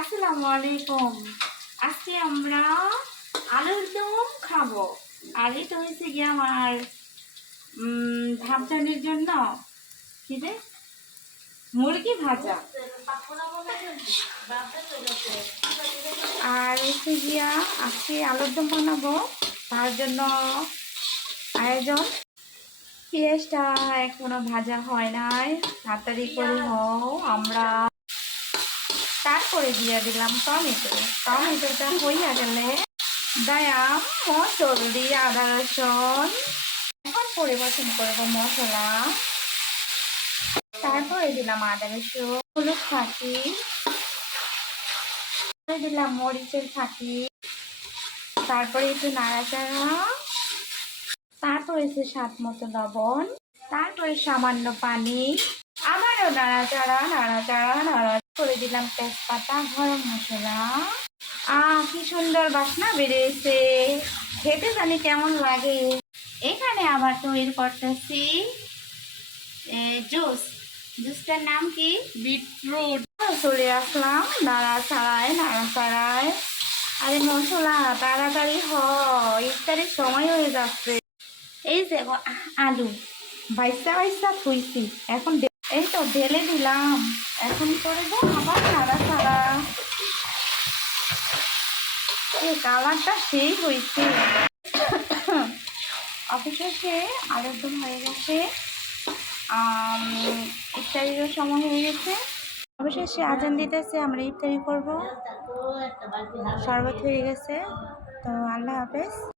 আসসালামু আলাইকুম। আজকে আমরা আলুর দম খাবো। আর এটা হয়েছে গিয়ে আমার ভাবজানির জন্য কি রে মুরগি ভাজা। আর হচ্ছে গিয়া আজকে আলুর দম বানাবো, তার জন্য আয়োজন। পেঁয়াজটা এখনো ভাজা হয় নাই, তাড়াতাড়ি করে আমরা তারপরে দিয়ে দিলাম টমেটোটা হইয়া গেলে দায়াম মশল দিয়ে আদা রসুন। এখন পরিবেশন করবো মশলা, তারপরে দিলাম আদা রসুন, হলুদ ফাঁকি দিলাম, মরিচের ফাঁকি, তারপরে একটু নাড়াচাড়া, তারপরে স্বাদ মতো লবণ, তারপরে সামান্য পানি, আবারও নাড়াচাড়া করে দিলাম তেজপাতা, গরম মশলা। কি সুন্দর বাসনা বেরিয়েছে, খেতে জানি কেমন লাগে। এখানে আবার তৈরি করতেছি জুসটার নাম কি? বিটরুট। চলে আসলাম নাড়াচাড়ায়। আরে মশলা তাড়াতাড়ি হয়, ইফতারির সময় হয়ে যাচ্ছে। এই যে আলু বাইসা থুইছি, এখন এই তো ঢেলে দিলাম। এখন করে দেবো আবার নাড়াচাড়া। এই কালারটা সেই হয়েছে। অবশেষে আলুর দম হয়ে গেছে, ইফতারিরও সময় হয়ে গেছে। অবশেষে আজান দিতেছে, আমরা ইফতারি করবো। শরবত হয়ে গেছে, তো আল্লাহ হাফেজ।